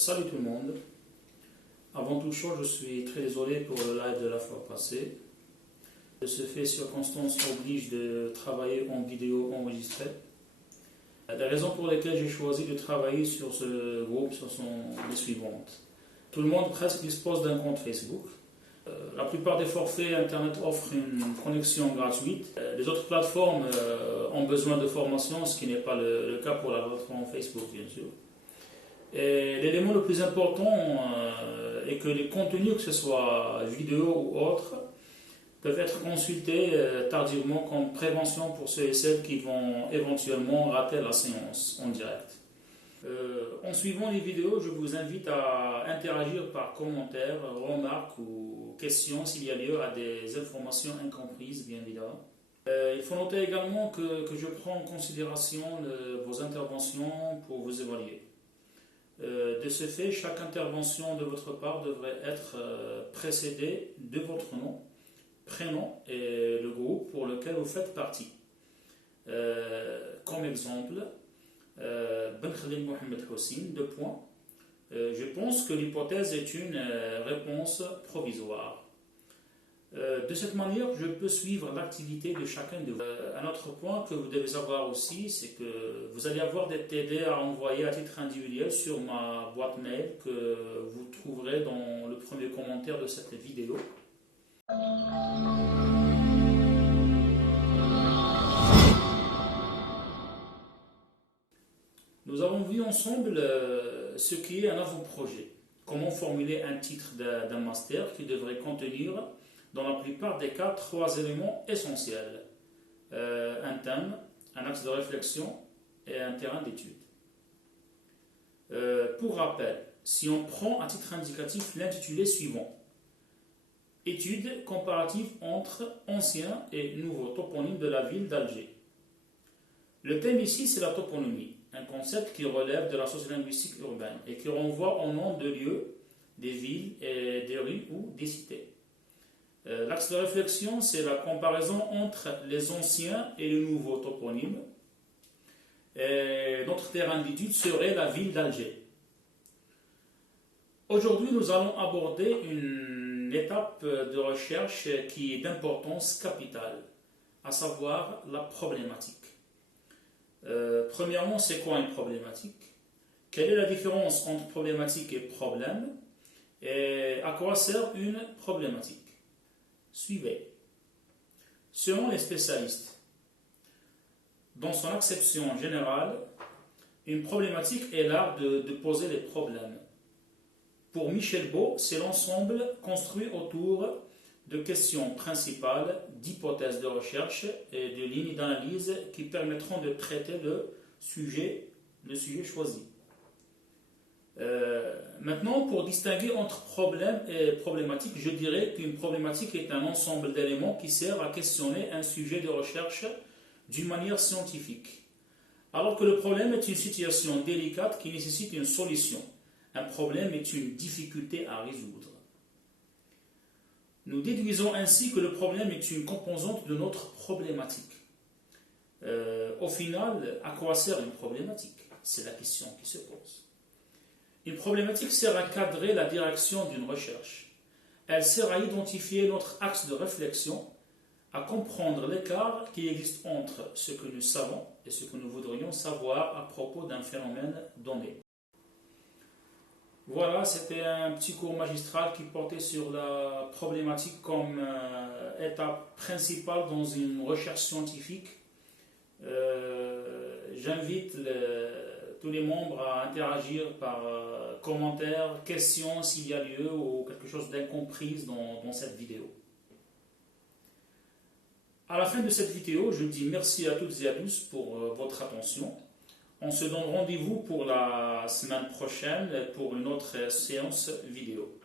Salut tout le monde. Avant toute chose, je suis très désolé pour le live de la fois passée. De ce fait, circonstances obligent de travailler en vidéo enregistrée. Les raisons pour lesquelles j'ai choisi de travailler sur ce groupe sont les suivantes. Tout le monde presque dispose d'un compte Facebook. La plupart des forfaits Internet offrent une connexion gratuite. Les autres plateformes ont besoin de formation, ce qui n'est pas le cas pour la plateforme Facebook, bien sûr. Et l'élément le plus important est que les contenus, que ce soit vidéo ou autres, peuvent être consultés tardivement comme prévention pour ceux et celles qui vont éventuellement rater la séance en direct. En suivant les vidéos, je vous invite à interagir par commentaires, remarques ou questions s'il y a lieu à des informations incomprises, bien évidemment. Il faut noter également que je prends en considération vos interventions pour vous évaluer. De ce fait, chaque intervention de votre part devrait être précédée de votre nom, prénom et le groupe pour lequel vous faites partie. Comme exemple, Ben Khalil Mohamed Hossein, 2 points. Je pense que l'hypothèse est une réponse provisoire. De cette manière, je peux suivre l'activité de chacun de vous. Un autre point que vous devez savoir aussi, c'est que vous allez avoir des TD à envoyer à titre individuel sur ma boîte mail que vous trouverez dans le premier commentaire de cette vidéo. Nous avons vu ensemble ce qui est un avant-projet. Comment formuler un titre d'un master qui devrait contenir, dans la plupart des cas, 3 éléments essentiels. Un thème, un axe de réflexion et un terrain d'étude. Pour rappel, si on prend à titre indicatif l'intitulé suivant, étude comparative entre anciens et nouveaux toponymes de la ville d'Alger. Le thème ici, c'est la toponymie, un concept qui relève de la sociolinguistique urbaine et qui renvoie au nom de lieux, des villes, et des rues ou des cités. L'axe de réflexion, c'est la comparaison entre les anciens et les nouveaux toponymes. Et notre terrain d'étude serait la ville d'Alger. Aujourd'hui, nous allons aborder une étape de recherche qui est d'importance capitale, à savoir la problématique. Premièrement, c'est quoi une problématique? Quelle est la différence entre problématique et problème? Et à quoi sert une problématique? Suivez. Selon les spécialistes, dans son acception générale, une problématique est l'art de poser des problèmes. Pour Michel Beau, c'est l'ensemble construit autour de questions principales, d'hypothèses de recherche et de lignes d'analyse qui permettront de traiter le sujet choisi. Maintenant, pour distinguer entre problème et problématique, je dirais qu'une problématique est un ensemble d'éléments qui sert à questionner un sujet de recherche d'une manière scientifique, alors que le problème est une situation délicate qui nécessite une solution. Un problème est une difficulté à résoudre. Nous déduisons ainsi que le problème est une composante de notre problématique. Au final, à quoi sert une problématique? C'est la question qui se pose. Une problématique sert à cadrer la direction d'une recherche. Elle sert à identifier notre axe de réflexion, à comprendre l'écart qui existe entre ce que nous savons et ce que nous voudrions savoir à propos d'un phénomène donné. Voilà, c'était un petit cours magistral qui portait sur la problématique comme étape principale dans une recherche scientifique. J'invite tous les membres à interagir par commentaires, questions s'il y a lieu ou quelque chose d'incompris dans cette vidéo. À la fin de cette vidéo, je dis merci à toutes et à tous pour votre attention. On se donne rendez-vous pour la semaine prochaine pour une autre séance vidéo.